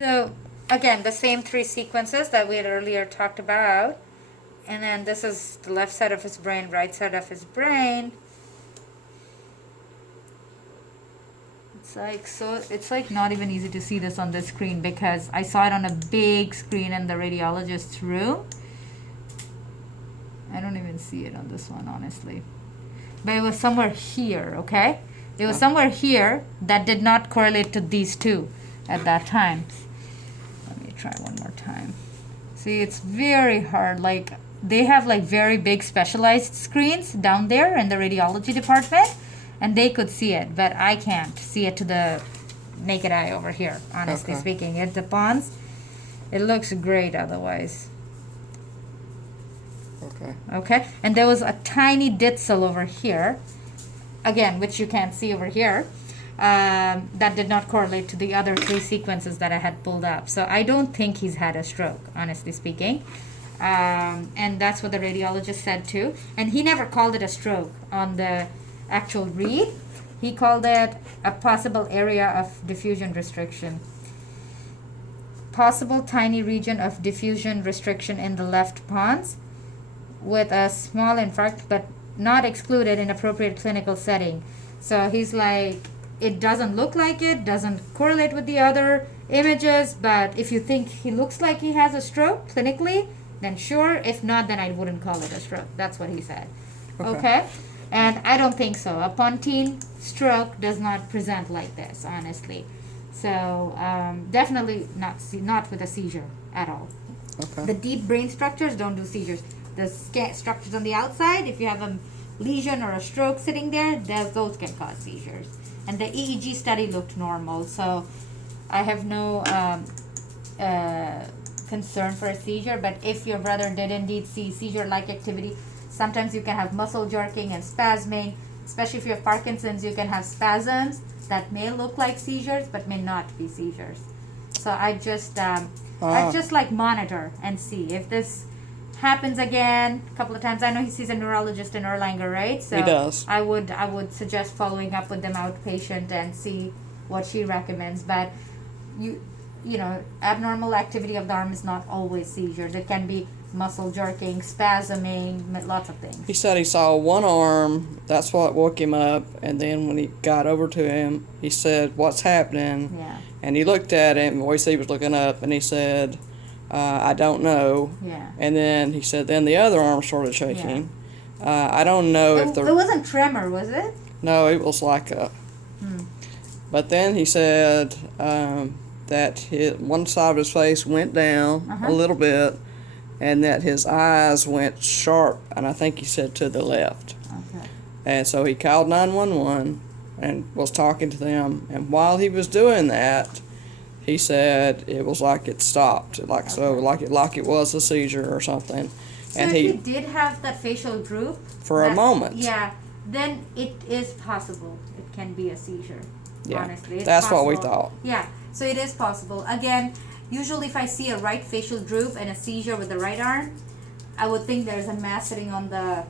So again, the same three sequences that we had earlier talked about. And then this is the left side of his brain, right side of his brain. It's like not even easy to see this on this screen because I saw it on a big screen in the radiologist's room. I don't even see it on this one, honestly. But it was somewhere here, okay? It was somewhere here that did not correlate to these two at that time. Let me try one more time. See, it's very hard. Like, they have like very big specialized screens down there in the radiology department, and they could see it, but I can't see it to the naked eye over here, honestly speaking. It depends. It looks great otherwise. Okay, and there was a tiny ditzel over here, again, which you can't see over here, that did not correlate to the other three sequences that I had pulled up. So I don't think he's had a stroke, honestly speaking. And that's what the radiologist said too. And he never called it a stroke on the actual read. He called it a possible area of diffusion restriction. Possible tiny region of diffusion restriction in the left pons with a small infarct, but not excluded in appropriate clinical setting. So he's like, it doesn't look like it, doesn't correlate with the other images, but if you think he looks like he has a stroke clinically, then sure. If not, then I wouldn't call it a stroke. That's what he said. Okay? And I don't think so. A pontine stroke does not present like this, honestly. So definitely not with a seizure at all. The deep brain structures don't do seizures. The structures on the outside, if you have a lesion or a stroke sitting there, those can cause seizures. And the EEG study looked normal, so I have no concern for a seizure. But if your brother did indeed see seizure-like activity, sometimes you can have muscle jerking and spasming. Especially if you have Parkinson's, you can have spasms that may look like seizures but may not be seizures. So I just like monitor and see if this happens again a couple of times. I know he sees a neurologist in Erlanger, right? So He does. I would suggest following up with them outpatient and see what she recommends. But you know, abnormal activity of the arm is not always seizures. It can be muscle jerking, spasming, lots of things. He said he saw one arm. That's what woke him up. And then when he got over to him, he said, "What's happening?" Yeah. And he looked at him. Voice he was looking up, and he said, "I don't know." Yeah. And then he said, then the other arm started shaking. I don't know if the. It wasn't tremor, was it? No, it was like a. But then he said that one side of his face went down a little bit, and that his eyes went sharp, and I think he said to the left. Okay. And so he called 911 and was talking to them, and while he was doing that, he said it was like it stopped, like it was a seizure or something. So and if he did have that facial droop for a moment. Yeah, then it is possible it can be a seizure. Yeah, honestly, it's that's possible. what we thought. Yeah, so it is possible. Again, usually if I see a right facial droop and a seizure with the right arm, I would think there's a mass sitting on the,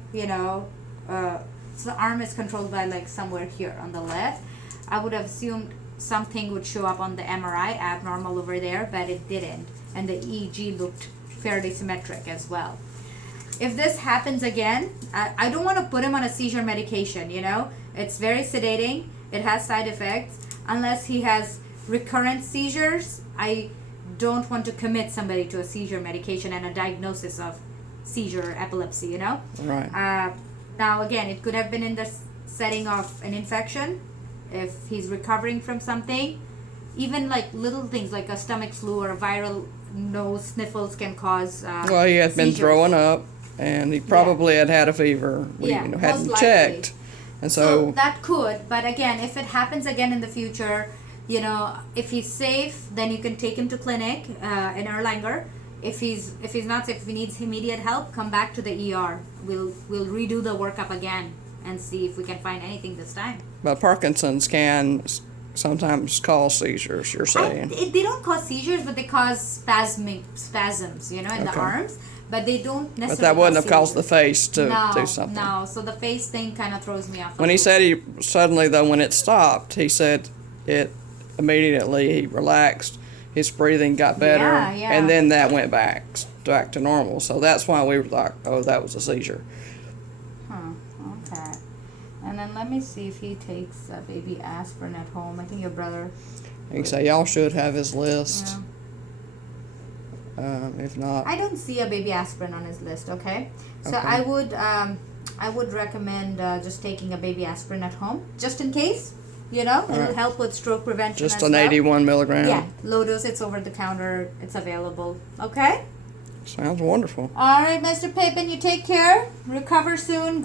so the arm is controlled by like somewhere here on the left. I would have assumed something would show up on the MRI abnormal over there, but it didn't, and the EEG looked fairly symmetric as well. If this happens again, I don't want to put him on a seizure medication. It's very sedating. It has side effects. Unless he has recurrent seizures, I don't want to commit somebody to a seizure medication and a diagnosis of seizure or epilepsy. Right. Now again, it could have been in the setting of an infection. If he's recovering from something, even like little things like a stomach flu or a viral nose sniffles can cause Well, he had been seizures. throwing up, and he probably had a fever. We most hadn't likely. checked. And So that could, but again, if it happens again in the future, if he's safe, then you can take him to clinic in Erlanger. If he's not safe, if he needs immediate help, come back to the ER. We'll redo the workup again and see if we can find anything this time. But Parkinson's can sometimes cause seizures, you're saying? They don't cause seizures, but they cause spasms, in the arms. But they don't necessarily. But that wouldn't have caused seizures. the face to do something. No, so the face thing kind of throws me off. When he said when it stopped, he said it immediately, he relaxed. his breathing got better, Yeah. and then that went back to normal. So that's why we were like, oh, that was a seizure. Okay. And then let me see if he takes baby aspirin at home. I think your brother. And so y'all should have his list. Yeah. If not, I don't see a baby aspirin on his list. Okay. So Okay. I would recommend just taking a baby aspirin at home, just in case. It'll right. help with stroke prevention. just as an well. 81 milligram. Yeah, low dose. It's over the counter. It's available. Okay. Sounds wonderful. All right, Mr. Pippin. You take care. Recover soon.